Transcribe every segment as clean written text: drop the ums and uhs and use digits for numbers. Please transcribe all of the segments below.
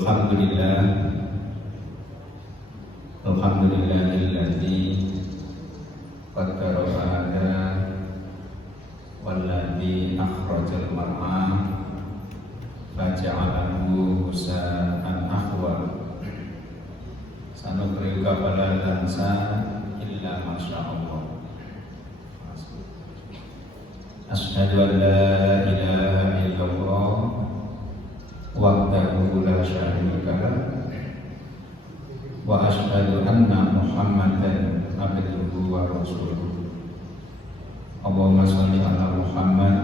Alhamdulillah, alhamdulillahilladzi qaddara hada walladzi akhrajal mar'a faja'alahu husa'an ahwa sanuqri'uka fala tansa illa ma sya'allah. Asyhadu an la ilaha illallah wahdahu la syarika lah wa asyhadu anna Muhammadan abduhu wa rasuluh. Allahumma shalli ala Muhammad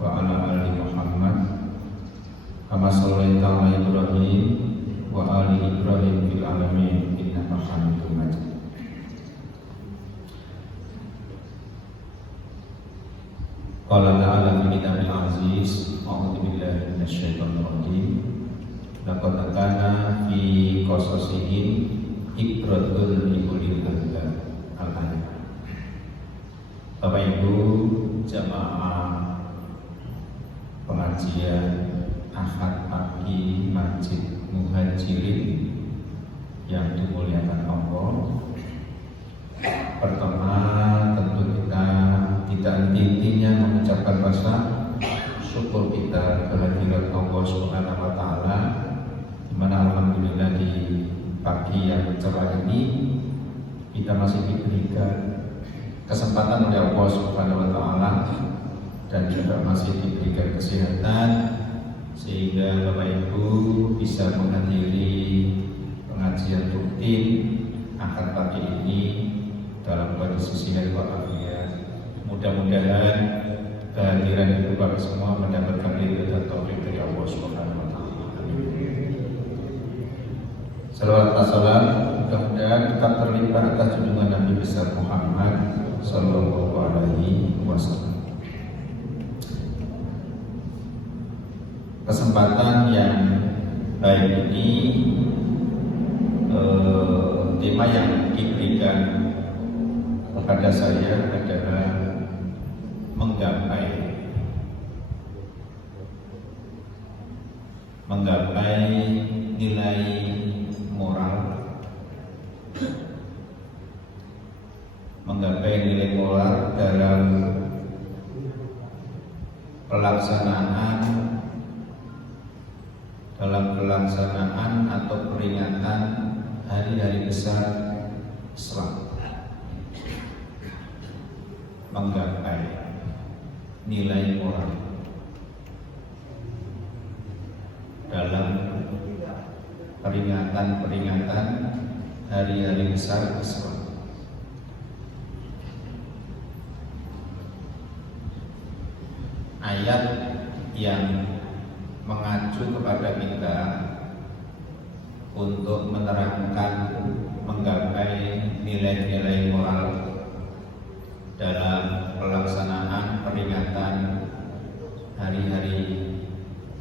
wa ala ali Muhammad kama shallaita ala Ibrahim wa ali Ibrahim fil alamin innaka Hamidum Majid. Qala ta'ala fi kitabil aziz, a'udzu billahi minasyaitonir rajim. Laqad kana fi qasasihim ibratun li ulil albab. Al-ayat. Bapak Ibu jamaah pengajian Ahad pagi Masjid Muhajirin yang dimuliakan Allah. Pertama tentu kita tidak henti-hentinya mengucapkan rasa syukur kita kehadirat Allah Subhanahu wa taala, di mana alhamdulillah di pagi yang cerah ini kita masih diberikan kesempatan oleh Allah Subhanahu wa taala dan juga masih diberikan kesehatan sehingga Bapak Ibu bisa menghadiri pengajian rutin Ahad pagi ini dalam kondisi sehat walafiat. Mudah-mudahan kehadiran itu Bapak semua mendapatkan ridho dan taufik dari Allah Subhanahu wa taala. Salawat wa salam mudah-mudahan tetap terlimpah atas junjungan Nabi besar Muhammad sallallahu alaihi wasallam. Kesempatan yang baik ini tema yang diberikan kepada saya adalah menggapai nilai moral, dalam pelaksanaan atau peringatan hari-hari besar Islam. Menggapai nilai moral dalam peringatan hari-hari besar Islam. Ayat yang mengacu kepada kita untuk menerangkan menggapai nilai-nilai moral dalam pelaksanaan peringatan hari-hari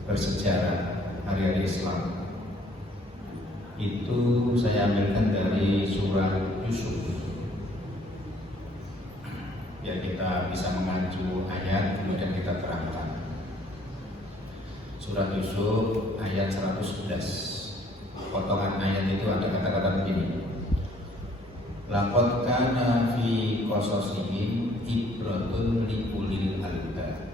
bersejarah, hari-hari Islam. Itu saya ambilkan dari surah Yusuf. Ya, kita bisa mengacu ayat kemudian kita terangkan. Surah Yusuf ayat 111. Potongan ayat itu ada kata-kata begini. Laqad kana fi qasasihim ibratun li ulil albab.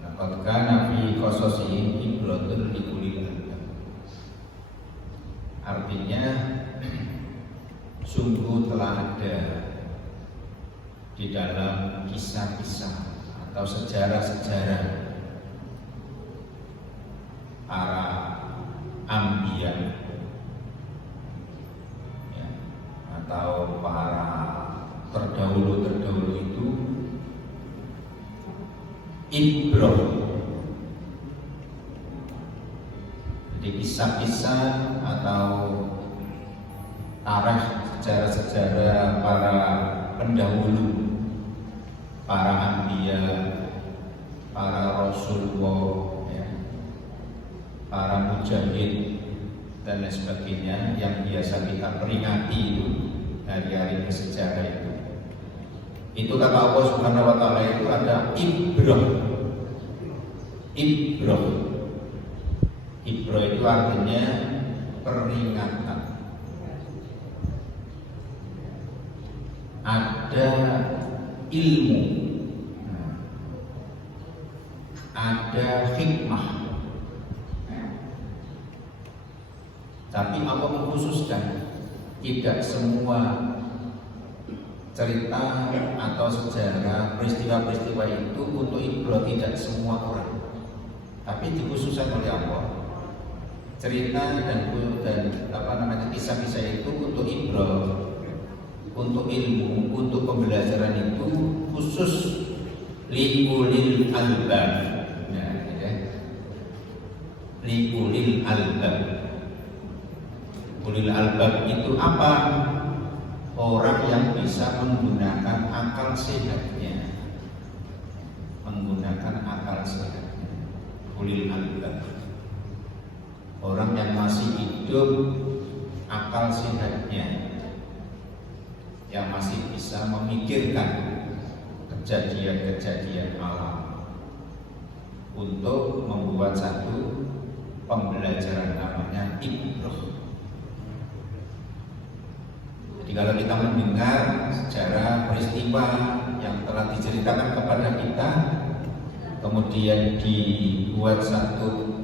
Laqad kana fi qasasihim ibratun li ulil albab. Artinya sungguh telah ada di dalam kisah-kisah atau sejarah-sejarah para anbiya atau para terdahulu itu ibrah. Jadi kisah-kisah atau tarikh sejarah-sejarah para pendahulu, para anbiya, para rasulullah, ya, para mujahid dan lain sebagainya yang biasa kita peringati itu hari-hari bersejarah itu. Itu kata Allah Subhanahu wa taala itu ada ibrah. Ibroh. Ibroh itu artinya peringatan. Ada ilmu, ada hikmah. Tapi Allah mengkhususkan tidak semua cerita atau sejarah peristiwa-peristiwa itu untuk ibrah, tidak semua orang. Tapi dikhususkan oleh Allah cerita dan kisah-kisah itu untuk ibrah, untuk ilmu, untuk pembelajaran itu khusus liulil albab. Liulil albab. Ulil albab itu apa? Orang yang bisa menggunakan akal sehatnya. Menggunakan akal sehatnya. Ulil albab. Orang yang masih hidup akal sehatnya, yang masih bisa memikirkan kejadian-kejadian alam untuk membuat satu pembelajaran namanya ibrah. Jadi kalau kita mendengar sejarah peristiwa yang telah diceritakan kepada kita, kemudian dibuat satu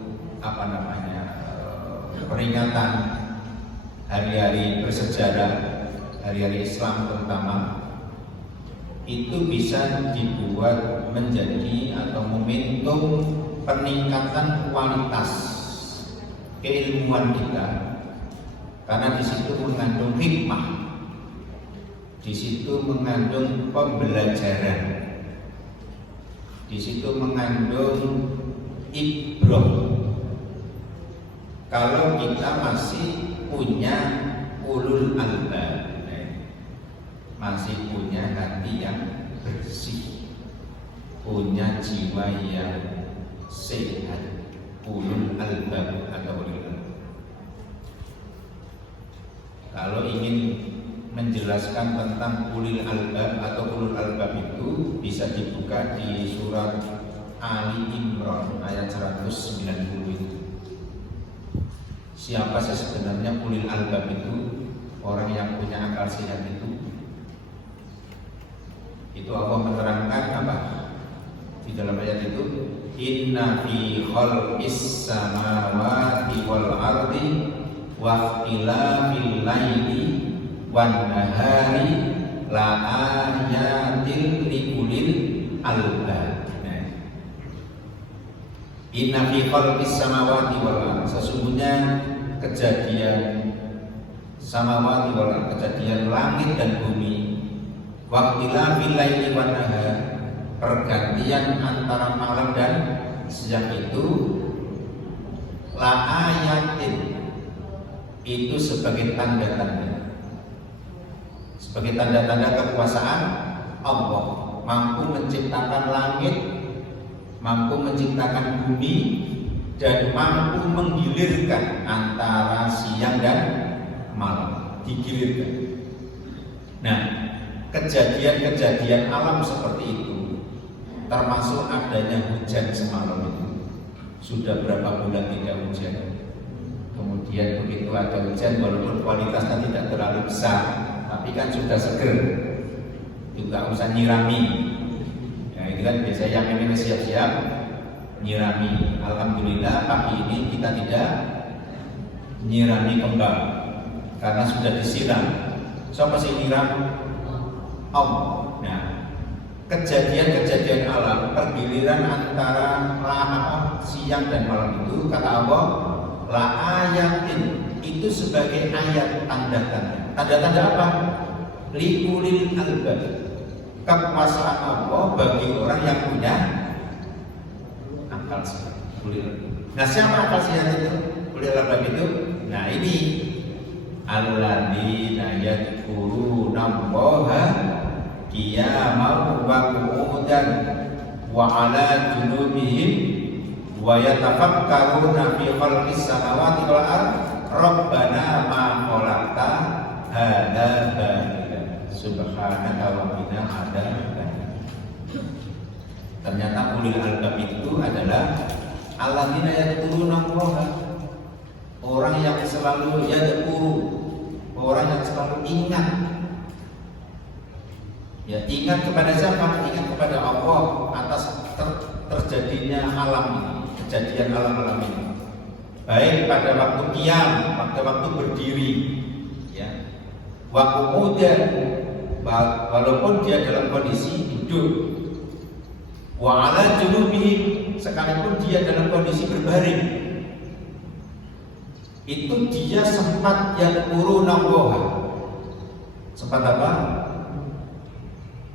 peringatan hari-hari bersejarah, hari-hari Islam terutama, itu bisa dibuat menjadi atau momentum peningkatan kualitas keilmuan kita, karena di situ mengandung hikmah, di situ mengandung pembelajaran, di situ mengandung ibrah. Kalau kita masih punya ulul albab, masih punya hati yang bersih, punya jiwa yang sehat, ulul albab atau ulul albab. Kalau ingin menjelaskan tentang ulil albab atau ulul albab itu bisa dibuka di surat Ali Imran ayat 190 itu. Siapa sih sebenarnya ulil albab itu? Orang yang punya akal sehat itu. Itu Allah menerangkan apa? Di dalam ayat itu, inna fi khalqis samawati wal ardi wa ikhtilafil laili wan nahari la ayatil liulil albab. Inna fi khalqis samawati wal ardi, sesungguhnya kejadian samawati wal ardi, kejadian langit dan bumi, waqtilafil laili wan nahar, pergantian antara malam dan siang itu, la ayatin, itu sebagai tanda-tanda, sebagai tanda-tanda kekuasaan Allah, mampu menciptakan langit, mampu menciptakan bumi, dan mampu menggilirkan antara siang dan malam, digilirkan. Nah, kejadian-kejadian alam seperti itu, termasuk adanya hujan semalam itu, sudah berapa bulan tidak hujan. Kemudian begitu ada hujan, walaupun kualitasnya tidak terlalu besar, tapi kan sudah seger, juga usah nyirami. Ya, itu kan biasanya yang ini siap-siap nyirami. Alhamdulillah pagi ini kita tidak nyirami kembang karena sudah disiram. Siapa sih nyiram? Allah. Nah, kejadian-kejadian alam, pergiliran antara siang dan malam itu, kata Allah, la ayatin, itu sebagai ayat tanda-tanda. Tanda-tanda apa? Liulil albab, kekuasaan Allah bagi orang yang punya akal sehat. Nah, siapa akal sehat itu? Ulil albab itu. Nah, ini alladzina yadhkuruna Allaha qiyaman wa qu'udan wa 'ala junubihim wa yatafakkaruna fi khalqis samawati wal ardh rabbana ma khalaqta hadza batila subhanaka wa qina adzabannar. Ternyata ulil albab itu adalah alladzina yadhkuruna Allah, orang yang selalu yadhkuru, orang yang selalu ingat. Ya, ingat kepada siapa? Ingat kepada Allah atas terjadinya alam ini, kejadian alam ini. Baik pada waktu qiyam, pada waktu berdiri, ya. Wa qu'udan, walaupun dia dalam kondisi hidup. Wa 'ala junubihim, sekalipun dia dalam kondisi berbaring. Itu dia sempat yadhkuruna Allah. Sempat apa?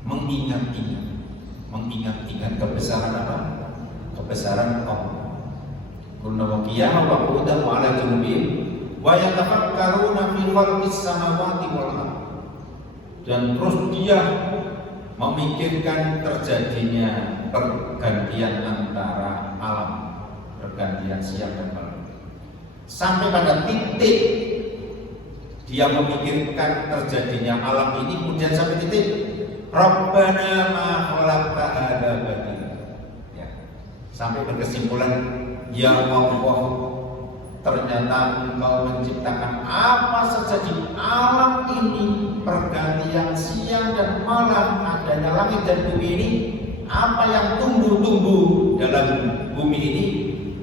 Mengingat-ingat kebesaran apa? Kebesaran Allah. Kunna wa qiyama wa qu'udan wa 'ala junubihim wa yatafakkaruna fi khalqis samawati wal ardh. Dan terus dia memikirkan terjadinya pergantian antara alam, pergantian siang dan malam. Sampai pada titik dia memikirkan terjadinya alam ini, kemudian sampai titik Rabbana ma khalaqta hadza batila. Ya. Sampai berkesimpulan, ya Allah, ternyata Engkau menciptakan apa saja di alam ini, pergantian siang dan malam, adanya langit dan bumi ini, apa yang tumbuh-tumbuh dalam bumi ini,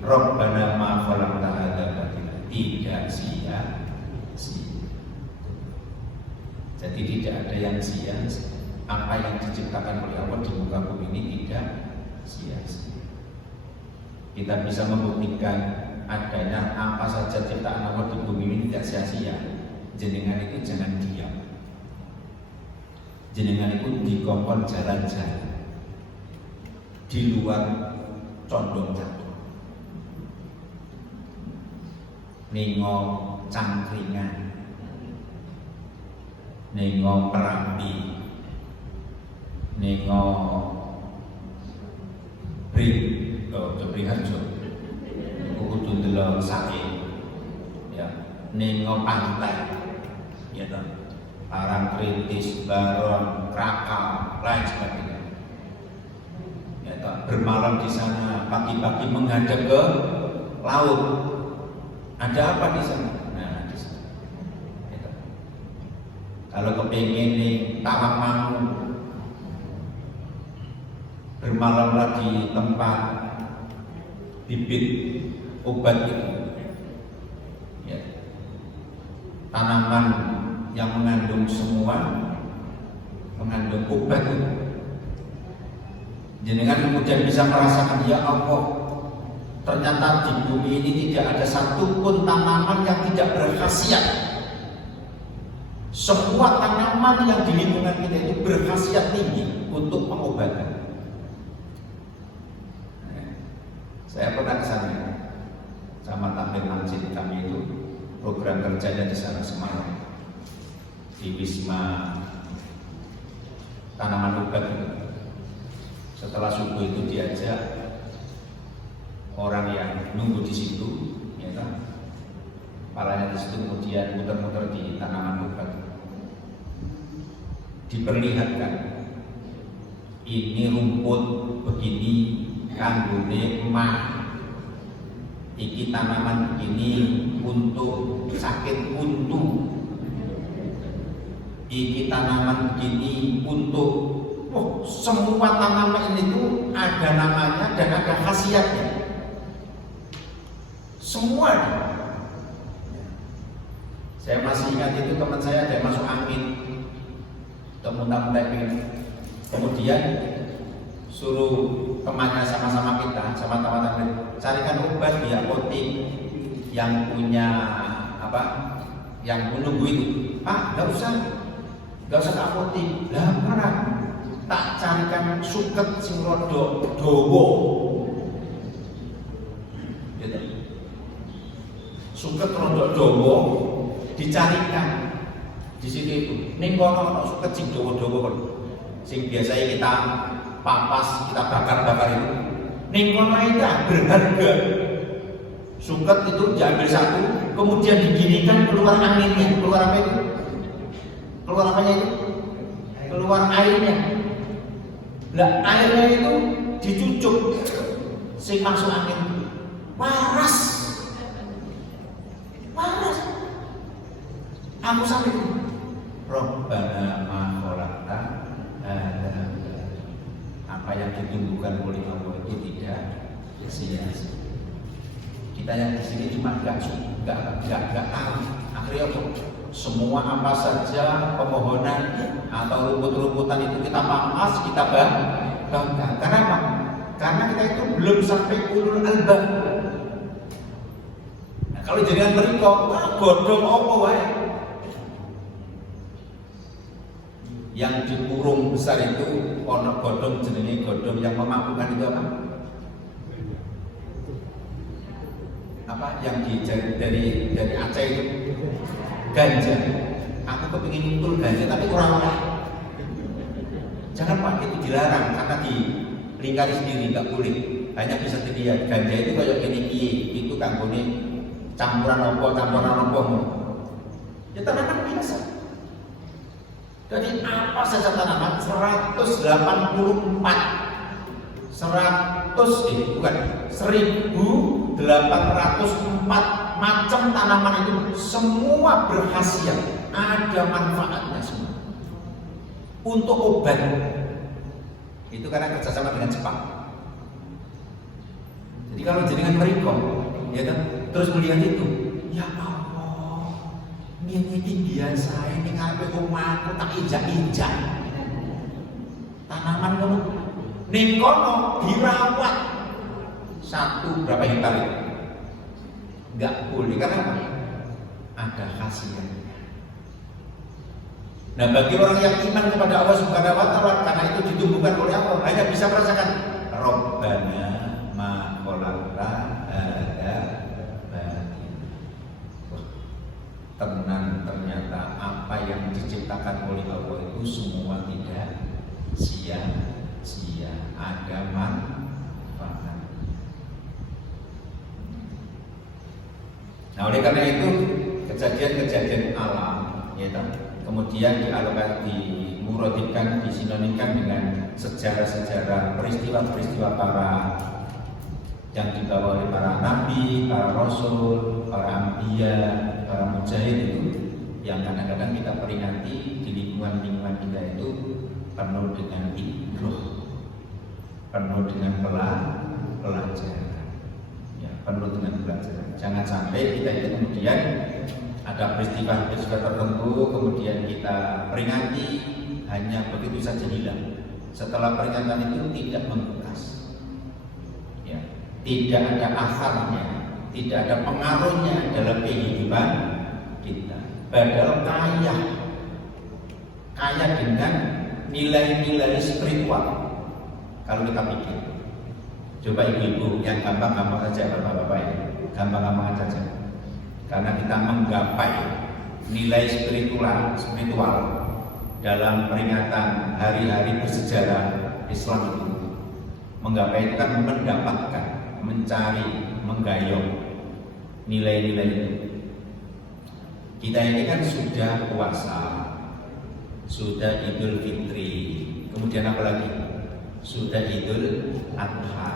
Rabbana ma khalaqta hadza batila, tidak sia-sia. Jadi tidak ada yang sia-sia. Apa yang diciptakan oleh Allah di muka bumi ini tidak sia-sia. Kita bisa membuktikan adanya apa saja ciptaan Allah di bumi ini tidak sia-sia. Jenengan itu jangan diam. Jenengan itu dikongkon jalan-jalan di luar condong-condong, nengok cangkringan, nengok perambi, nengok Harjo, kudu ndelok sake, ya, nengok pantai, ya toh, Parangtritis, Baron, Krakal, lain sebagainya. Ya toh, bermalam di sana, pagi-pagi menghadap ke laut. Ada apa di sana? Nah, di sana. Ya toh. Kalau kepingin nih Tawangmangu, bermalamlah di tempat bibit obat itu, ya. Tanaman yang mengandung obat itu. Jenengan kemudian bisa merasakan, ya Allah, ternyata di bumi ini tidak ada satupun tanaman yang tidak berkhasiat. Semua tanaman yang di lingkungan kita itu berkhasiat tinggi untuk pengobatan. Saya pernah ke sana sama tampil masjid kami itu, program kerjanya di sana Semarang, di Wisma Tanaman Obat. Setelah subuh itu diajak orang yang nunggu di situ, ya kan? Palanya di situ, kemudian muter-muter di tanaman obat. Diperlihatkan, ini rumput begini, kanggone emah, iki tanaman begini untuk sakit untu, iki tanaman begini untuk, semua tanaman ini tuh ada namanya dan ada khasiatnya. Semua. Saya masih ingat itu teman saya ada masuk angin, temen-temen, kemudian suruh temannya sama-sama kita, sama teman-teman, carikan obat di apotek yang punya apa, yang menunggu itu. Pak, nggak usah ke apotek. Lah mana? Tak carikan suket sing rodo dawa. Gitu. Suket rodo dawa dicarikan di situ itu. Ning kono ono suket sing dawa-dawa sing biasanya kita papas, kita bakar-bakar itu. Ning kono itu berharga. Suket itu diambil satu, kemudian diginikan keluar anginnya, keluar apa itu? Keluar apanya itu? Keluar airnya. Lah airnya itu dicucuk, sing masuk angin. waras. Aku sampai Rabbana ma khalaqta hadza, apa yang ditumbuhkan oleh Allah itu tidak sia-sia. Kita yang di sini cuma nggak tahu. Akhirnya semua apa saja pemohonan atau rumput-rumputan itu kita pangkas, kita bangga. Karena apa? Karena kita itu belum sampai ulul albab. Nah, kalau jenengan mriko, wah godhong apa wae. Yang dikurung besar itu ono godhong jenenge godhong yang memabukkan itu apa? Apa yang dari Aceh itu? Ganja. Aku kepingin ngumpul ganja tapi kurang. Jangan Pak, itu dilarang karena dilingkari sendiri, nggak boleh. Hanya bisa dilihat ganja itu kayak gini, itu kanggone campuran apa. Ya tanaman biasa. Jadi apa saja tanaman 184 1804 macam tanaman itu semua berkhasiat, ada manfaatnya semua. Untuk obat itu karena kerjasama dengan Jepang. Jadi kalau jenengan mriko, ya kan, terus melihat itu, ya Allah, ini biasa ini ngapain rumahku tak injak-injak. Tanaman ngono ning kono dirawat satu berapa hektar itu? Enggak boleh, karena apa? Ada khasiat. Nah, bagi orang yang iman kepada Allah Subhanahu wa taala, karena itu ditumbuhkan oleh Allah, hanya bisa merasakan Rabbana ma khalaqta hadza batil. Tenang, ternyata apa yang diciptakan oleh Allah itu semua tidak sia-sia, ada manfaat. Nah, oleh karena itu kejadian-kejadian alam, ya kan, kemudian dimuradikan, disinonimkan dengan sejarah-sejarah, peristiwa-peristiwa para yang dibawa oleh para nabi, para rasul, para anbiya, para mujahid itu, yang kadang-kadang kita peringati di lingkungan-lingkungan kita itu penuh dengan ibrah, penuh dengan pelajaran. Penuh dengan pelajaran. Jangan sampai kita itu kemudian ada peristiwa-peristiwa tertentu kemudian kita peringati hanya begitu saja hilang. Setelah peringatan itu tidak membekas, ya, tidak ada akarnya, tidak ada pengaruhnya dalam kehidupan kita. Padahal kaya dengan nilai-nilai spiritual. Kalau kita pikir, coba ibu-ibu yang gampang-gampang saja, bapak-bapak ini gampang-gampang saja. Karena kita menggapai nilai spiritual dalam peringatan hari-hari bersejarah Islam itu, menggapai itu kan mendapatkan, mencari, menggayung nilai-nilai itu. Kita ini kan sudah puasa, sudah Idul Fitri, kemudian apa lagi? Sudah Idul Adha,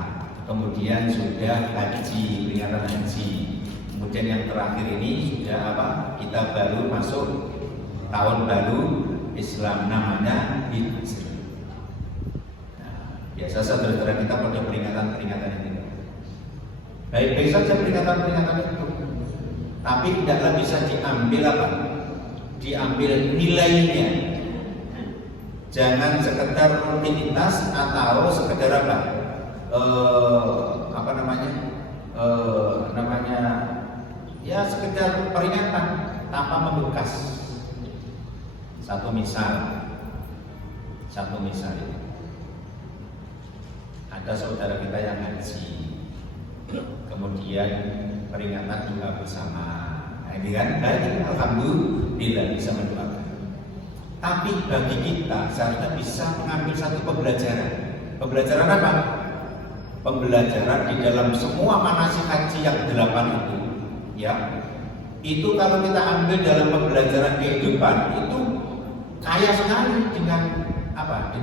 kemudian sudah haji, peringatan haji, kemudian yang terakhir ini sudah apa? Kita baru masuk tahun baru Islam, namanya Hijrah. Nah, biasa saudara-saudara kita pada peringatan-peringatan ini. Baik-baik saja peringatan-peringatan itu, tapi tidaklah bisa diambil apa? Diambil nilainya. Jangan sekedar rutinitas atau sekedar apa? Ya sekedar peringatan tanpa membekas. Satu misal itu. Ada saudara kita yang haji, kemudian peringatan juga bersama. Nah, ini kan, alhamdulillah bisa mendoakan. Tapi bagi kita seharusnya bisa mengambil satu pembelajaran. Pembelajaran apa? Pembelajaran di dalam semua manasik haji yang 8 itu, ya. Itu kalau kita ambil dalam pembelajaran kehidupan itu kaya sekali dengan apa?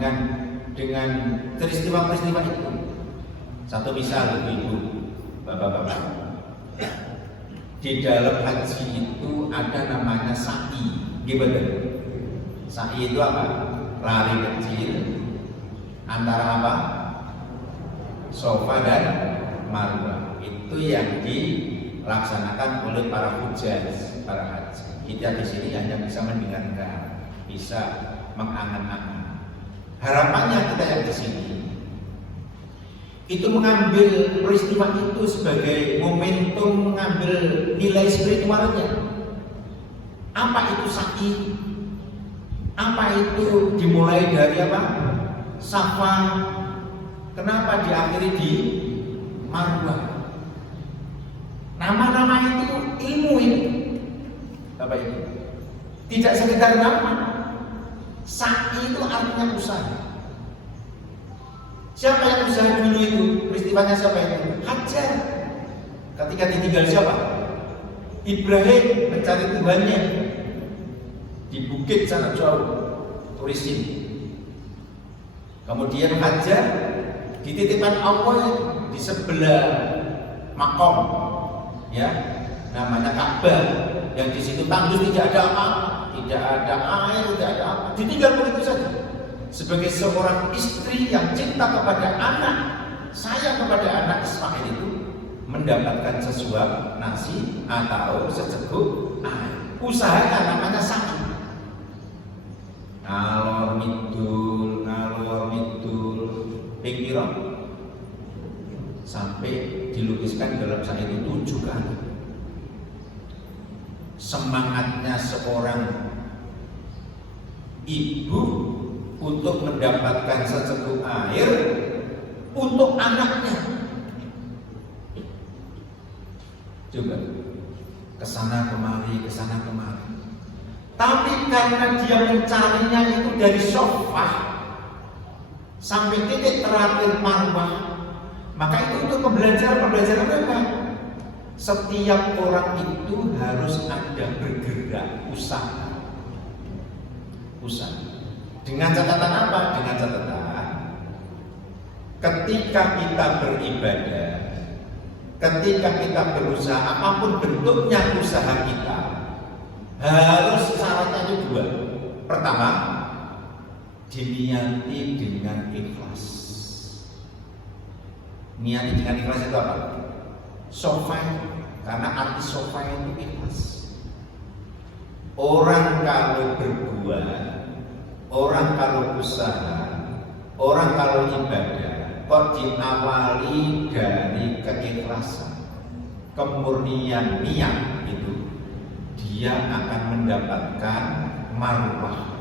Dengan peristiwa-peristiwa itu. Satu misal, ibu, Bapak-bapak, di dalam haji itu ada namanya sa'i. Gimana? Sa'i itu apa? Lari kecil antara apa? Safa dan Marwah. Itu yang dilaksanakan oleh para hujjaj, para haji. Kita di sini hanya bisa mendengarkan, bisa mengangan-angan. Harapannya kita yang di sini itu mengambil peristiwa itu sebagai momentum, mengambil nilai spiritualnya. Apa itu sa'i? Apa itu dimulai dari apa? Safa. Kenapa diakhiri di Marwah? Nama-nama itu ilmu ini, Bapak Ibu. Tidak sekedar nama. Sa'i itu artinya usaha. Siapa yang usaha dulu itu? Peristiwanya siapa itu? Hajar. Ketika ditinggal siapa? Ibrahim mencari Tuhannya di bukit sangat jauh, Turisin. Kemudian Hajar dititipkan Allah di sebelah makom, ya, namanya Ka'bah, yang di situ tandus tidak ada apa, tidak ada air, tidak ada apa, ditinggal begitu saja. Sebagai seorang istri yang cinta kepada anak, sayang kepada anak Ismail itu, mendapatkan sesuap nasi atau seceguk air. Usahanya namanya sa'i. Ngalor ngidul, pikiran sampai dilukiskan dalam sa'i itu 7 kali. Semangatnya seorang ibu untuk mendapatkan seceguk air untuk anaknya. Coba kesana kemari. Tapi karena dia mencarinya itu dari Safa sampai titik terakhir Marwah, maka itu untuk pembelajaran apa? Setiap orang itu harus ada bergerak, usaha. Dengan catatan apa? Dengan catatan ketika kita beribadah, ketika kita berusaha, apapun bentuknya usaha kita, harus syaratnya itu 2. Pertama, diniati dengan ikhlas. Niati dengan ikhlas itu apa? Safa, karena arti safa itu ikhlas. Orang kalau berbuat, orang kalau usaha, orang kalau ibadah, kok diawali dari keikhlasan, kemurnian niat itu, dia akan mendapatkan marwah.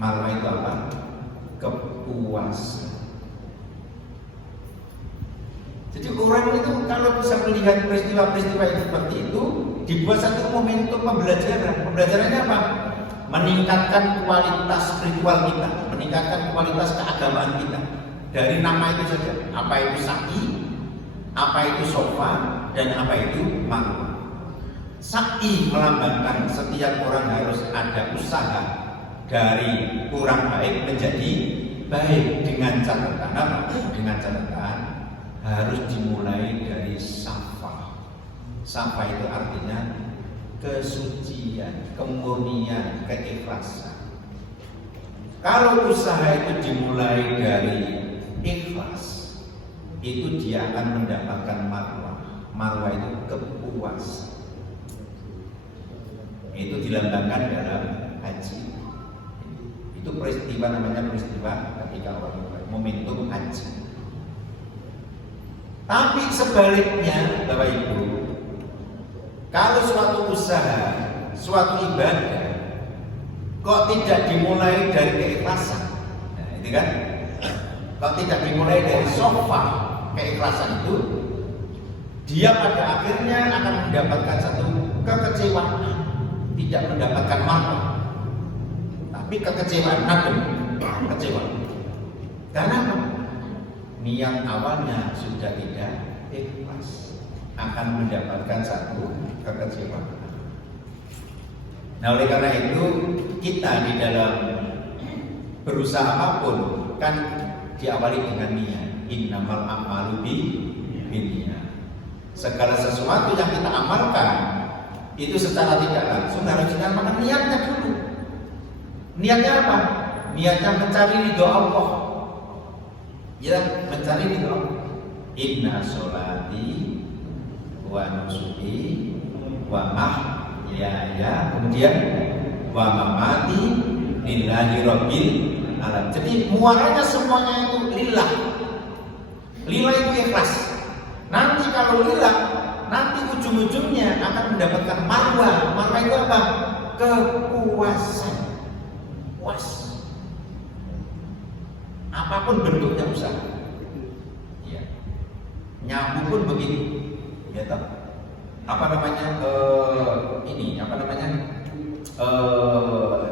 Marwah itu apa? Kepuasan. Jadi orang itu kalau bisa melihat peristiwa-peristiwa yang seperti itu, dibuat satu momentum pembelajaran. Pembelajarannya apa? Meningkatkan kualitas spiritual kita, meningkatkan kualitas keagamaan kita. Dari nama itu saja, apa itu sa'i, apa itu safa, dan apa itu marwah. Sa'i melambangkan setiap orang harus ada usaha dari kurang baik menjadi baik, dengan catatan apa? Dengan catatan harus dimulai dari safa. Safa itu artinya kesucian, kemurnian, keikhlasan. Kalau usaha itu dimulai dari ikhlas, itu dia akan mendapatkan marwah. Marwah itu kepuasan. Itu dilambangkan dalam haji. Itu peristiwa, namanya peristiwa ketika orang momentum haji. Tapi sebaliknya, Bapak Ibu, kalau suatu usaha, suatu ibadah kok tidak dimulai dari keikhlasan, nah, itu kan? Kok tidak dimulai dari safa, keikhlasan itu, dia pada akhirnya akan mendapatkan satu kekecewaan, tidak mendapatkan marwah, tapi kekecewaan, kecewa. Karena apa? Niat awalnya sudah tidak ikhlas, akan mendapatkan satu kekecewaan. Nah, oleh karena itu kita di dalam berusaha apapun kan diawali dengan niat. Innamal a'malu binniyat. segala sesuatu yang kita amalkan itu secara tidak langsung harus kita amalkan niatnya dulu. Niatnya apa? Niatnya mencari ridho Allah. Ya, mencari ridho Allah. Inna sholati wa nusuki wa mahyaya, kemudian wa mamati lillahi rabbil alamin. Jadi muaranya semuanya itu lillah. Lillah itu ikhlas. Nanti kalau lillah, nanti ujung-ujungnya akan mendapatkan marwah. Marwah itu apa? Kepuasan. Puas. Apapun bentuknya usaha. Ya. Nyabu pun begitu. Ya toh. Apa namanya?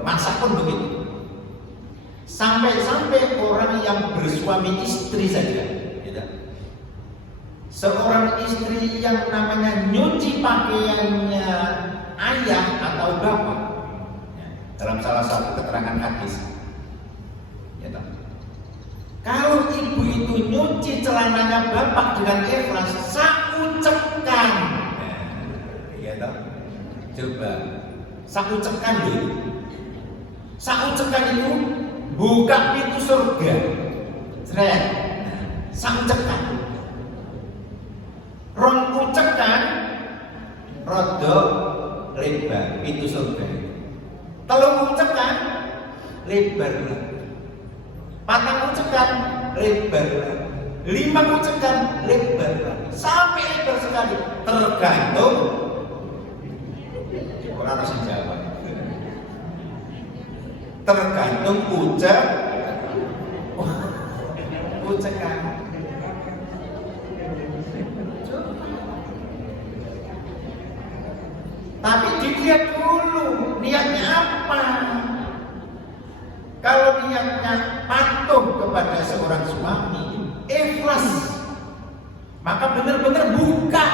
Masak pun begitu. Sampai-sampai orang yang bersuami istri saja, ya. Seorang istri yang namanya nyuci pakaiannya ayah atau bapak, ya, dalam salah satu keterangan hadis, ya, kalau ibu itu nyuci celananya bapak dengan ikhlas, saucekan, ya, coba saucekan dulu, saucekan itu buka pintu surga, seret, saucekan. Rong ucekan rodok lebar pintu surga. Telung ucekan lebar lagi. Patang ucekan lebar lagi. 5 ucekan lebar lagi. Sampai lebar sekali. Tergantung orang harus jawab. Tergantung ucekan. Tapi dilihat dulu niatnya apa. Kalau niatnya patuh kepada seorang suami, ikhlas, maka benar-benar buka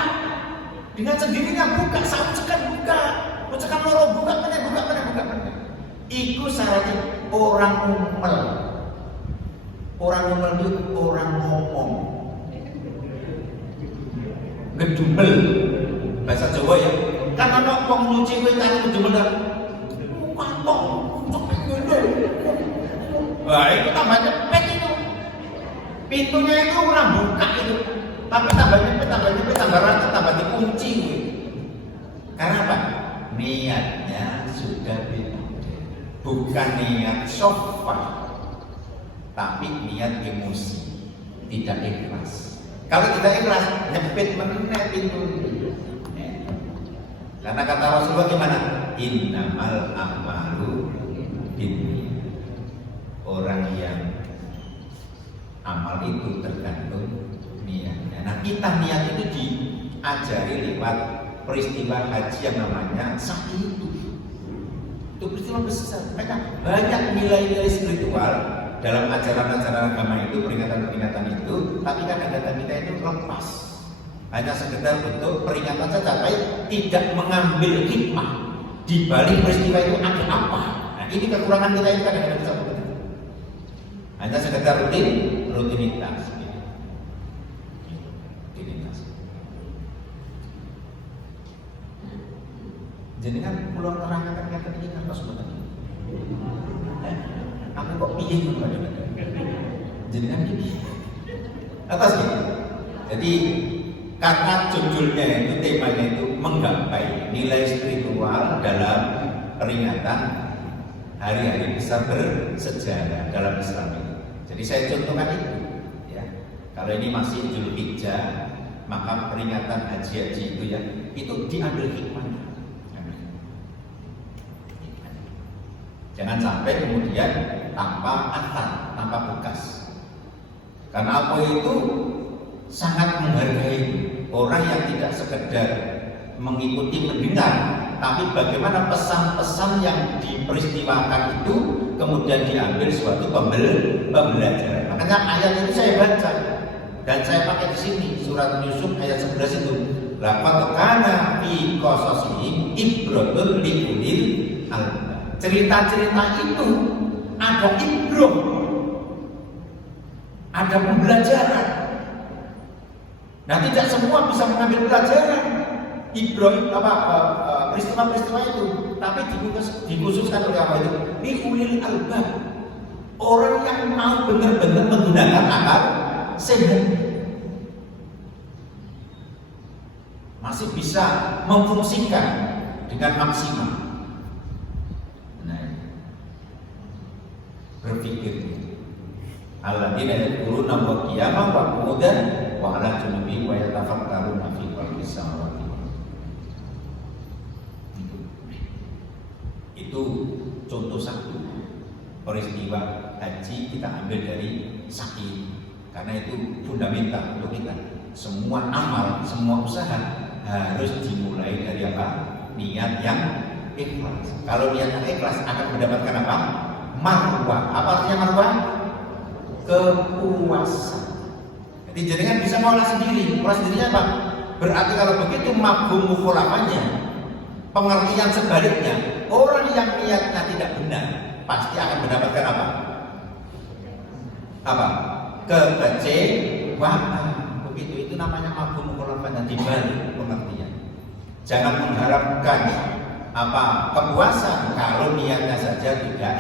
dengan sendirinya, buka saucekan, ucekan loro, buka mana. Iku syaratnya orang ngumel. Orang ngumel itu orang ngomong, gedumel bahasa Jawa ya. Karena anak wong nyuci kowe karo gedumel. Patok. Wah, itu tambah cepet itu. Pintunya itu orang buka itu. Tapi tambah cepet, tambah rata, tambah dikunci gitu. Karena apa? Niatnya sudah beda. Bukan niat sofa, tapi niat emosi, tidak ikhlas. Kalau tidak ikhlas, nyepit meneh pintu. Karena kata Rasulullah gimana? Innamal a'malu binniyat. Orang yang amal itu tergantung niatnya. Nah, kita niat itu diajari lewat peristiwa haji yang namanya sa'i itu. Itu peristiwa besar. Mereka banyak nilai-nilai spiritual dalam ajaran-ajaran agama itu, peringatan-peringatan itu, tapi kadang-kadang kita itu lepas. Hanya sekedar untuk peringatan saja, tapi tidak mengambil hikmah di balik peristiwa itu ada apa. Nah, ini kekurangan kita itu kadang-kadang bisa begitu. Hanya sekedar rutinitas. Jadi kan pulau terangkan ini kan sebenarnya. Aku kok piye ngono. Jadi kan gini. Atas gitu. Jadi karena judulnya itu, temanya itu menggapai nilai spiritual dalam peringatan hari-hari besar bersejarah dalam Islam itu. Jadi saya contohkan itu, ya. Kalau ini masih Dzulhijjah, maka peringatan haji itu ya, itu diambil hikmahnya. Jangan sampai kemudian tanpa athar, tanpa bekas. Karena apa itu sangat menghargai orang yang tidak sekedar mengikuti mendengar, tapi bagaimana pesan-pesan yang diperistiwakan itu kemudian diambil suatu pembelajaran. Makanya ayat itu saya baca dan saya pakai di sini surat Yusuf ayat 11 itu. Laqad kana fi qasasihim ibratun liulil albab. Cerita-cerita itu ada ibrah, ada pembelajaran Nah, tidak semua bisa mengambil pelajaran Ibrahim peristiwa-peristiwa itu, tapi dikhususkan oleh apa itu? Liulil albab, orang yang mau benar-benar menggunakan akal sehat, masih bisa memfungsikan dengan maksimal. Nah, berpikir alladzina yadhkuruna wa qiyaman wa qu'udan wa 'ala junubihim wa yatafakkaruna fi khalqis samawati. Itu contoh satu peristiwa haji kita ambil dari sakit, karena itu fundamental untuk kita. Semua amal, semua usaha harus dimulai dari apa? Niat yang ikhlas. Kalau niat yang ikhlas akan mendapatkan apa? Marwah. Apa artinya marwah? Kepuasan. Jadi jenengan bisa ngolah sendiri. Ngolah sendirinya apa? Berarti kalau begitu mafhum mukhalafahnya, pengertian sebaliknya, orang yang niatnya tidak benar pasti akan mendapatkan apa? Apa? Kekecewaan. Begitu, itu namanya mafhum mukhalafah dibalik pengertian. Jangan mengharapkan apa kepuasan kalau niatnya saja tidak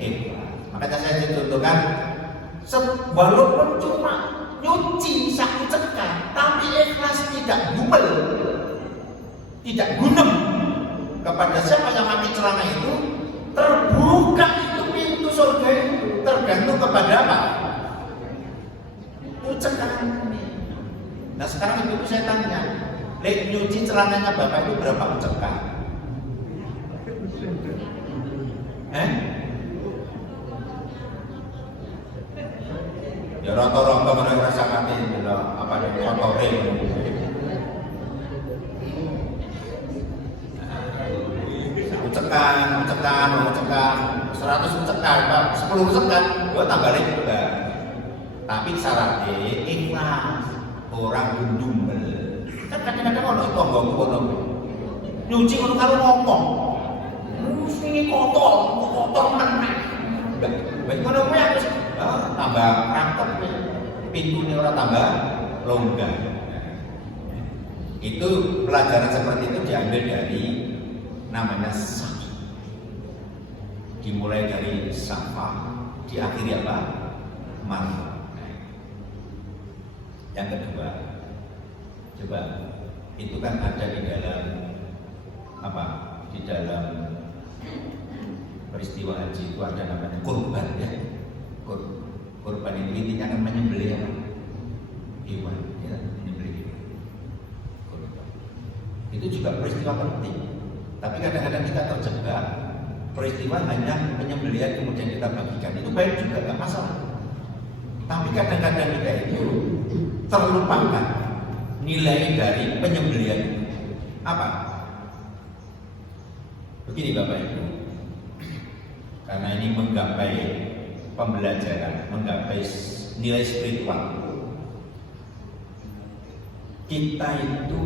ikhlas. Makanya saya contohkan, walaupun cuma nyuci satu cekal, tapi ikhlas tidak gumel, tidak gunem kepada siapa yang pakai celana itu, terbuka itu pintu surga itu, tergantung kepada apa? Ucapan. Nah sekarang ibu saya tanya, nyuci celananya bapak itu berapa ucapan? Ya rata-rata mana rasa mati apa yang kotorin. Ucekan, 100 ucekan, 10 ucekan, gua tambahin juga. Tapi syaratnya ikhlas, orang gundumel. Kan kadang-kadang orang tonggo kono. Nyuci kalau ngomong, ini kotor meneh. Bagaimana gue harus tambah rangkep, pintunya orang tambah longgar. Itu pelajaran seperti itu diambil dari namanya safi. Dimulai dari safa, diakhiri apa? Marwah. Yang kedua, coba itu kan ada di dalam apa? Di dalam peristiwa haji itu ada namanya kurban ya. Kurban itu intinya akan menyembelih apa? Hewan, ya, menyembelih hewan. Kurban. Itu juga peristiwa penting. Tapi kadang-kadang kita terjebak peristiwa hanya penyembelihan kemudian kita bagikan. Itu baik juga, nggak masalah. Tapi kadang-kadang kita itu terlupakan nilai dari penyembelihan apa? Begini Bapak Ibu, karena ini menggapai pembelajaran, menggapai nilai spiritual. Kita itu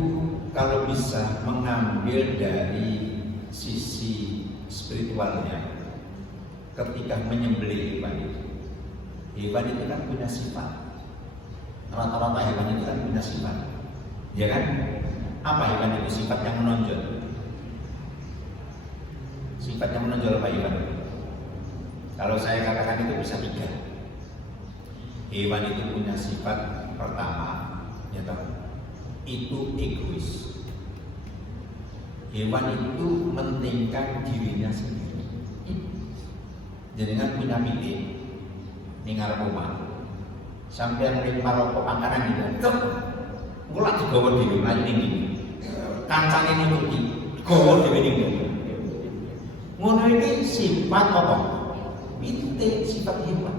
kalau bisa mengambil dari sisi spiritualnya, ketika menyembelih hewan itu kan punya sifat. Rata-rata hewan itu kan punya sifat, ya kan? Apa hewan itu? Sifat yang menonjol. Sifat yang menonjol apa hewan? Kalau saya katakan itu bisa 3. Hewan itu punya sifat pertama, ya tahu? Itu egois. Hewan itu mentingkan dirinya sendiri. Jadi kan punya pitik, ninggal rumah, sampai menerima rokok makanan itu, mulai digawa diri lagi nih, kancane nututi, digawa diri nih. Ngono ini sifat apa? Pitik, sifat hewan.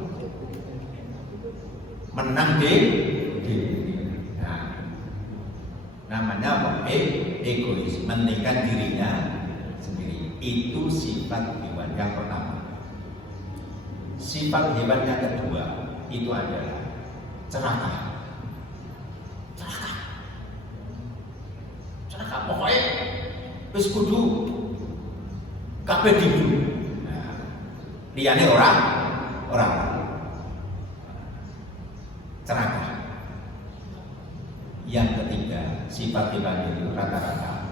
Menang deh. Namanya apa? Egois, mentingkan dirinya sendiri. Itu sifat hewan yang pertama. Sifat hewan yang kedua itu adalah serakah. Serakah pokoknya wis kudu kabeh dulu. Liyane orang serakah. sifat hewan itu rata-rata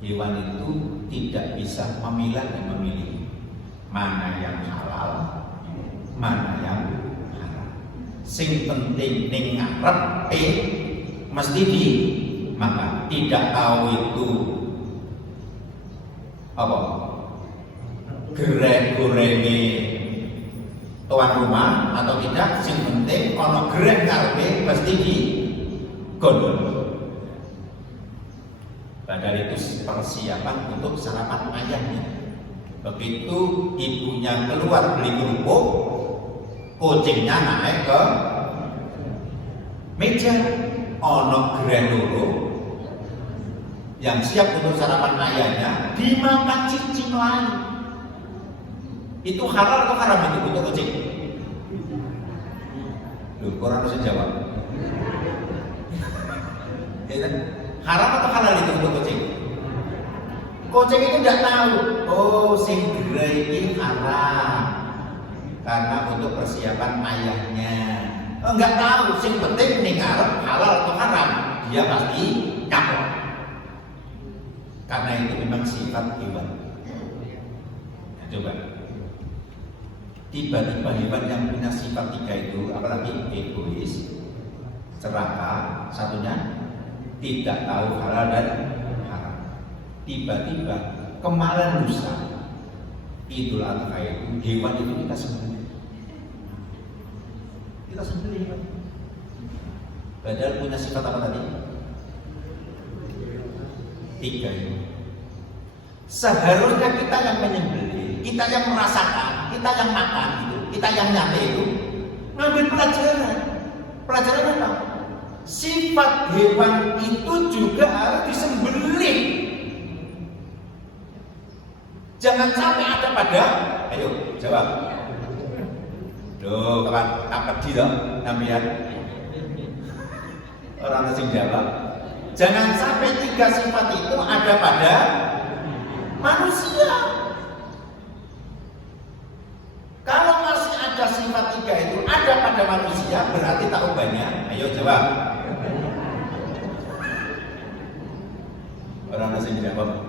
hewan itu tidak bisa memilah dan memilih mana yang halal, mana yang haram. Sing penting ning ngarep mesti dimakan. Tidak tahu itu apa goreng-gorengi tuan rumah atau tidak, sing penting ono gerek ngarepe mesti digondol. Padahal itu persiapan untuk sarapan ayahnya. Begitu ibunya keluar beli kerupuk, kucingnya naik ke meja, ono gerek loro yang siap untuk sarapan ayahnya dimakan cicing lain. Itu halal atau haram itu untuk kucing? Loh, orang harus jawab. Ya kan? Haram atau halal itu untuk kucing? Kucing itu tidak tahu. Oh, sing gerai ini haram karena untuk persiapan ayahnya. Oh, enggak tahu. Sing penting ning arep halal atau haram, dia pasti nyapok. Karena itu memang sifat hewan. Nah, coba. Tiba-tiba hewan yang punya sifat tiga itu, apalagi egois, serakah, satunya tidak tahu halal dan haram. Tiba-tiba kemarin lusa Idul Adha itu hewan itu kita sembelih. Kita sembelih hewan. Padahal punya sifat apa tadi? Tiga itu. Seharusnya kita yang menyembelih, kita yang merasakan, kita yang makan itu, kita yang nyate itu ngambil pelajaran. Pelajaran apa? Sifat hewan itu juga harus disembelih. Jangan sampai ada pada, ayo jawab. Loh, kawan, apa di dong, namanya orang asing jawab. Jangan sampai tiga sifat itu ada pada manusia. Kalau masih ada sifat tiga itu ada pada manusia, berarti tak banyak. Ayo jawab. Orang asing jawab.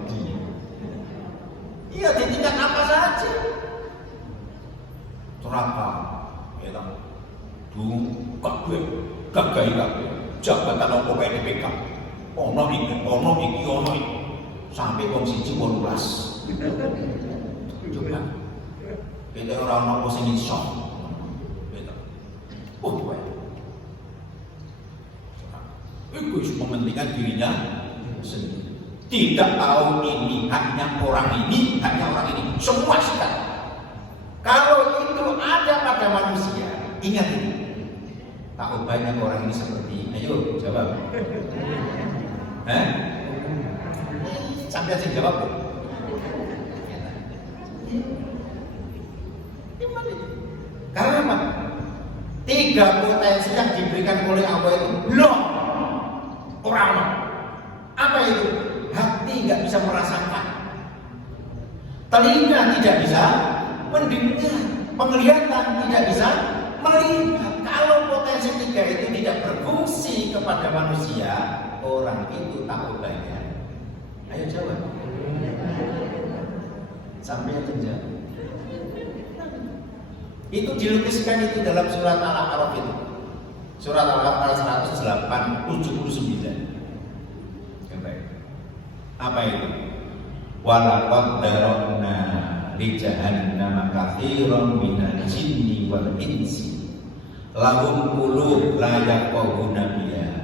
Iya, di tingkat apa saja. Neraka, ya kan? Kabeh, gagai kabeh. Jabatan apa wae dipegang. Ono iki, ono iki, ono iki. Sampai wong siji 18. Coba. Kita ora ono apa sing iso. Oh, wae. Itu mementingkan dirinya sendiri. Tidak tahu ini haknya orang ini, haknya orang ini. Semua sikat. Kalau itu ada pada manusia, ingat ini. Tahu banyak orang ini seperti, ayo jawab. Sampai aja jawab. Karena apa? Tiga potensi yang diberikan oleh Allah itu belum orang. Apa itu? Hati nggak bisa merasakan, telinga tidak bisa mendengar, penglihatan tidak bisa melihat. Kalau potensi tiga itu tidak berfungsi kepada manusia, orang itu tahu banyak. Ayo jawab. Sampai jawab. Itu dilukiskan itu dalam surat Al-A'raf itu. Surat Al-A'raf 108:79. Apa itu? Walaqad darabna li jahannama katsiran minal jinni wal insi lahum qulub la yafqahuna biha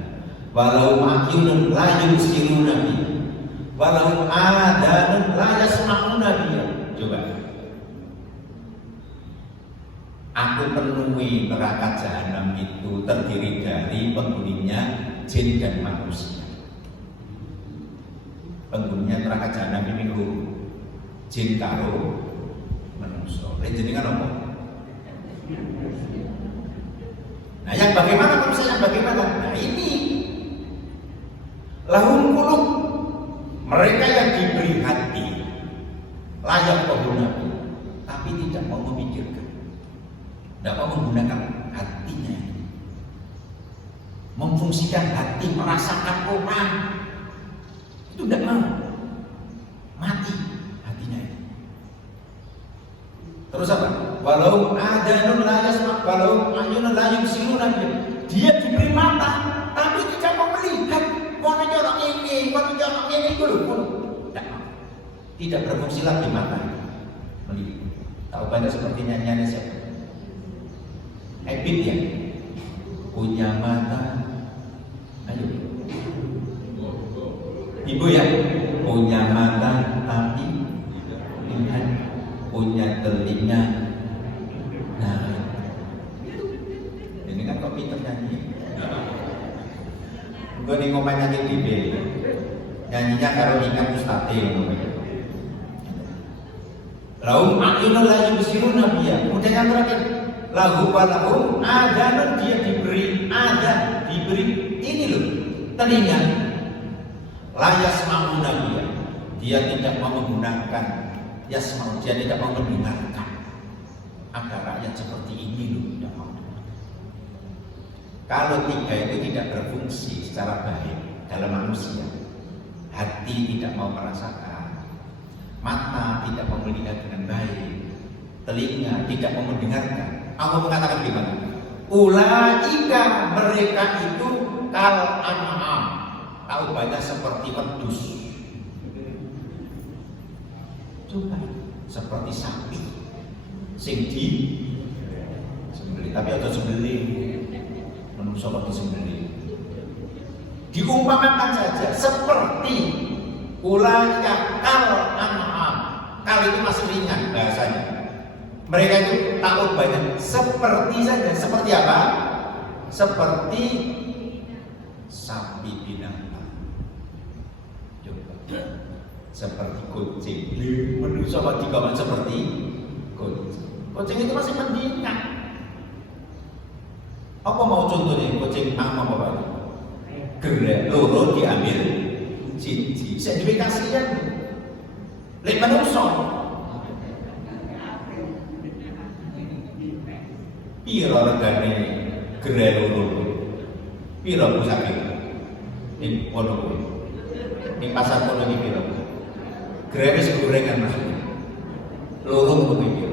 wa lahum a'yunun la yubsiruna biha wa lahum adanun la yasma'una biha. Coba. Aku penuhi neraka jahanam itu terdiri dari penghuninya jin dan manusia. Penghuninya neraka jahanam ini lho, jin karo manusia. Jenengan apa? Nah, yang bagaimana manusia yang bagaimana? Nah, ini lahum qulub, mereka yang diberi hati, layak pengguna, tapi tidak mau memikirkan, tidak mau menggunakan hatinya. memfungsikan hati, merasakan orang. Itu tidak mau. Mati hatinya itu. Terus apa? Walau adanun la yasma, walau ayunun la yubsiruna, dia diberi mata tapi tidak mau melihat. Mau jorok ini, mau jorok ini dulu. Tidak berfungsi lagi mata. Melihat. Tahu banyak seperti nyanyiannya siapa? Ebit ya. Punya mata. Ayo. Ibu ya. Punya mata tapi lihat, punya telinga. Nah, ini kan kok pinter nyanyi. Gue nih ngomong nyanyi di B. Nyanyinya karo ingat ustate. Lahum a'yunun la yubsiruna biha. Kemudian yang terakhir, lahu walahu adanun, dia diberi adan, diberi ini loh, telinga. La yasma'una biha. Dia tidak mau menggunakan yasma'u, dia tidak mau mendengarkan. Agar rakyat seperti ini loh, tidak mau. Kalau tiga itu tidak berfungsi secara baik dalam manusia, hati tidak mau merasakan, mata tidak mau melihat dengan baik, telinga tidak mau mendengarkan. Allah mengatakan gimana? Ulaika, mereka itu kal an'am, tahu banyak seperti wedus. Coba seperti sapi sing di sembelih, tapi atau sembelih manusia kok disembelih. Diumpamakan saja seperti ulaika kal an'am. Kal itu masih ringan bahasanya. Mereka itu tahu banyak seperti saja. Seperti apa? Seperti sapi binatang. Coba. Seperti kucing. Manusia kok dikawan seperti kucing. Kucing itu masih mendingan. Apa mau contohnya kucing apa Pak? Gerak loro diambil siji. Saya duwe kasihan. Lek manusia. Piro regane gerak loro? Piro pusake? Ini ono kuwi. Ini pasar kono iki piro? Gerak wis gorengan maksudnya. Loro kuwi piro?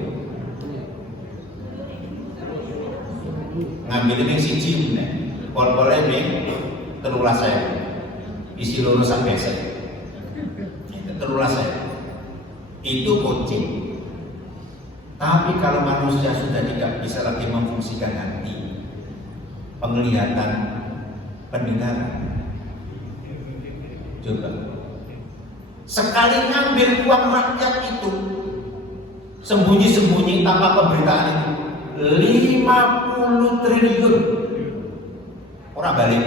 Ngambil ini siji meneh, pol-pole ning 13.000, isi loro sak besek, 13.000. Itu kucing. Tapi kalau manusia sudah tidak bisa lagi memfungsikan hati, penglihatan, pendengaran, coba sekali ngambil uang rakyat itu sembunyi-sembunyi tanpa pemberitaan itu 50 triliun orang balik.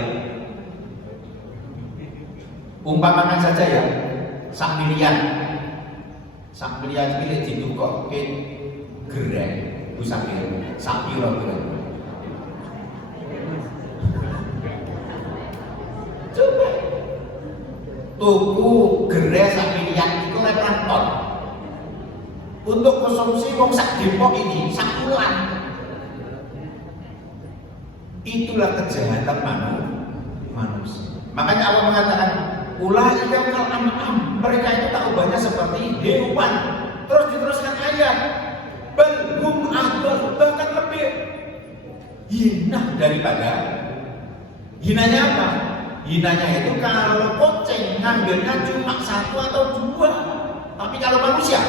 Umpamakan saja ya, 1 miliar milik ditukok ke gerai pusake sapi ora gerai. Coba tuku gerai 1 miliar itu lepran ton untuk konsumsi wong sak depok ini sak bulan. Itulah kejahatan manusia. Makanya Allah mengatakan ulaika kal an'am, mereka itu tahu banyak seperti hewan. Terus diteruskan ayat, bal hum adall, bahkan lebih hina daripada. Hinanya apa? Hinanya itu kalau kucing ngambilnya cuma 1 atau 2, tapi kalau manusia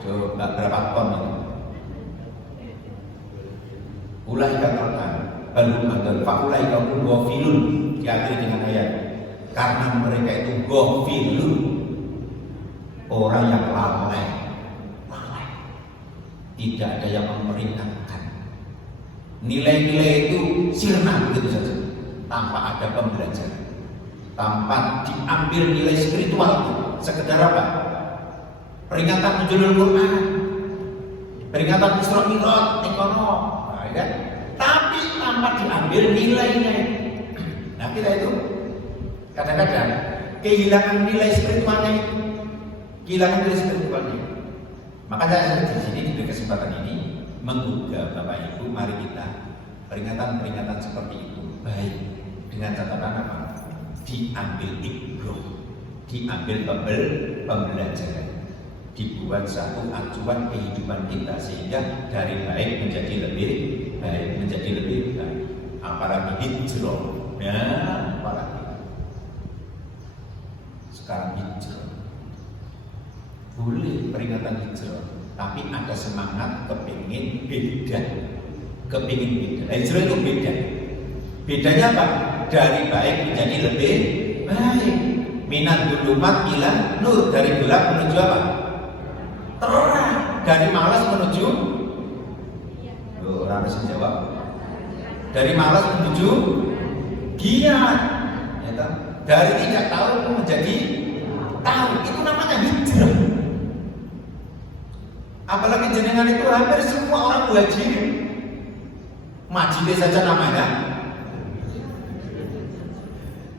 coba berapa ton ini? Ulaika kalkan balum adal faulaika hum ghafilun, diakhiri dengan ayat karena mereka itu ghafilun, orang yang lalai, tidak ada yang memperingatkan. Nilai-nilai itu sirna begitu saja, tanpa ada pembelajaran, tanpa diambil nilai spiritual. Sekedar apa? Peringatan nuzulul Quran, peringatan Isra Mi'raj, Nikono, kan? Tapi tanpa diambil nilainya. Nah kita itu kadang-kadang kehilangan nilai spiritualnya itu, kehilangan nilai spiritualnya. Maka saya di sini diberi kesempatan ini menggugah Bapak Ibu, mari kita Peringatan-peringatan seperti itu baik, dengan catatan apa? Diambil ibrah, diambil pembelajaran, dibuat satu acuan kehidupan kita sehingga dari baik menjadi lebih baik, menjadi lebih baik. Apalagi hijrah, ya, apalagi sekarang hijrah boleh peringatan hijrah, tapi ada semangat kepingin beda, kepingin beda. Hijrah itu beda. Bedanya apa? Dari baik menjadi lebih baik. Minat dulumat ila nur, dari gelap menuju apa? Terang. Dari malas menuju orang harus menjawab. Dari malas menuju giat. Ya, dari tidak tahu menjadi tahu. Itu namanya hijrah. Apalagi jenengan itu hampir semua orang muhajirin. Majlis saja namanya.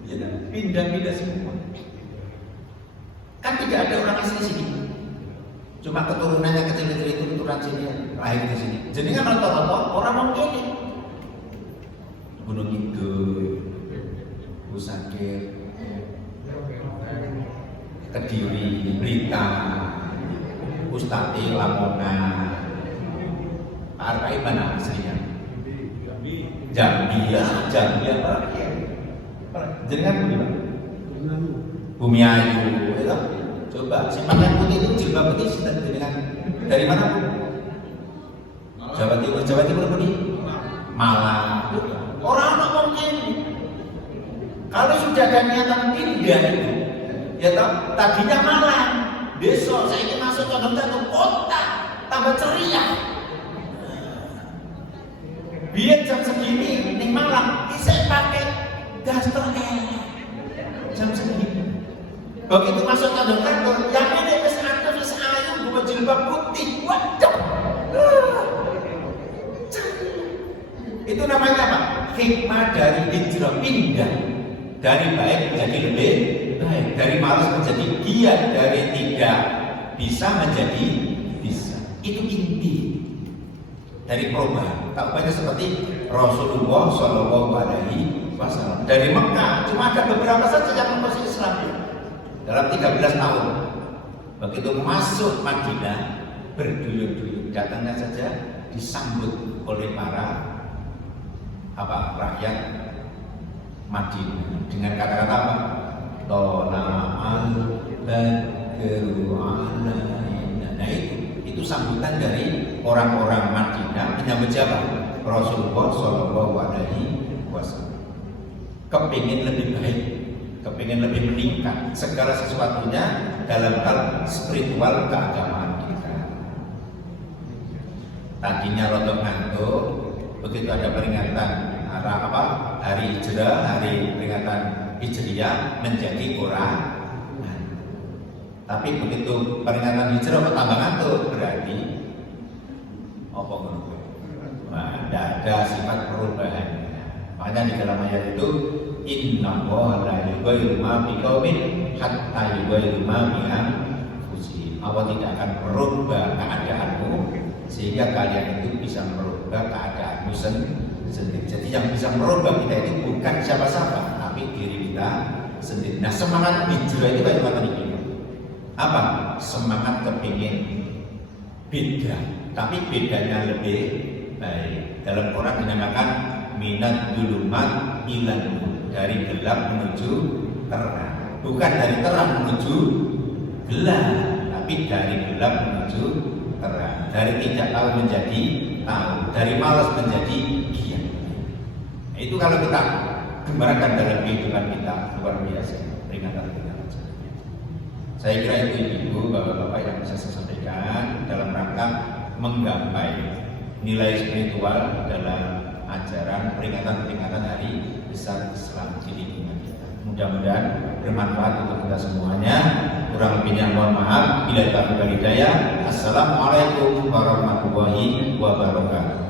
Ya, pindah-pindah semua. Kan tidak ada orang asli sini. Cuma keturunannya kecil-kecil itu keturunan sini, lahir di sini. Jenengan rata-rata orang mau ini. Gunung Kidul, Busakir, Kediri, Blitar, Ustati, Lamongan, Pak Arkai mana aslinya? Jambi ya, Jambi apa? Jenengan Bumi Ayu, ya. Coba simpanan putih itu jilbab putih jenengan dari mana? Jawa Timur putih, Malang. Orang mungkin kalau sudah ada niatan pindah itu, ya tadinya Malang, besok saya ingin masuk ke dalam kota, tambah ceria. Biar jam segini ning Malang, saya pakai daster jam segini. Begitu masuk ke kantor, yang ini wis ada wis ayu bawa jilbab putih, waduh. Itu namanya apa? Hikmah dari hijrah, pindah dari baik menjadi lebih baik, dari malas menjadi giat, dari tidak bisa menjadi bisa. Itu inti dari perubahan. Tak banyak seperti Rasulullah Shallallahu Alaihi Wasallam dari Mekah, cuma ada beberapa saja yang masuk Islam dalam 13 tahun. Begitu masuk Madinah, berduyun-duyun, datangnya saja disambut oleh para rakyat Madinah dengan kata-kata apa? Tola'al badru alaina. Nah itu sambutan dari orang-orang Madinah menyambut siapa? Rasulullah Shallallahu Alaihi Wasallam. Kepingin lebih baik, kepingin lebih meningkat segala sesuatunya dalam hal spiritual keagamaan kita. Tadinya rotok ngantuk, begitu ada peringatan hari hijrah, hari peringatan hijriah menjadi orang. Tapi begitu peringatan hijrah tambah ngantuk, berarti apa ngono? Tidak ada sifat perubahan. Makanya di dalam ayat itu innallaha la yughayyiru ma biqaumin hatta yughayyiru ma bi anfusihim. Allah tidak akan merubah keadaanmu sehingga kalian itu bisa merubah keadaanmu sendiri. Jadi yang bisa merubah kita itu bukan siapa-siapa, tapi diri kita sendiri. Nah, semangat hijrah itu bagaimana nih? Apa? Semangat kepingin beda, tapi bedanya lebih baik. Dalam Quran dinamakan minat dulumat ilan, dari gelap menuju terang. Bukan dari terang menuju gelap, tapi dari gelap menuju terang. Dari tidak tahu menjadi tahu, dari malas menjadi giat. Nah, itu kalau kita gambarkan dalam kehidupan kita, luar biasa peringatan-peringatan. Saya kira itu ibu, bapak-bapak yang bisa saya sampaikan dalam rangka menggapai nilai spiritual dalam ajaran peringatan-peringatan hari besar Islam di lingkungan kita. Mudah-mudahan bermanfaat untuk kita semuanya. Kurang lebihnya mohon maaf. Bila taufiq wal hidayah. Assalamualaikum warahmatullahi wabarakatuh.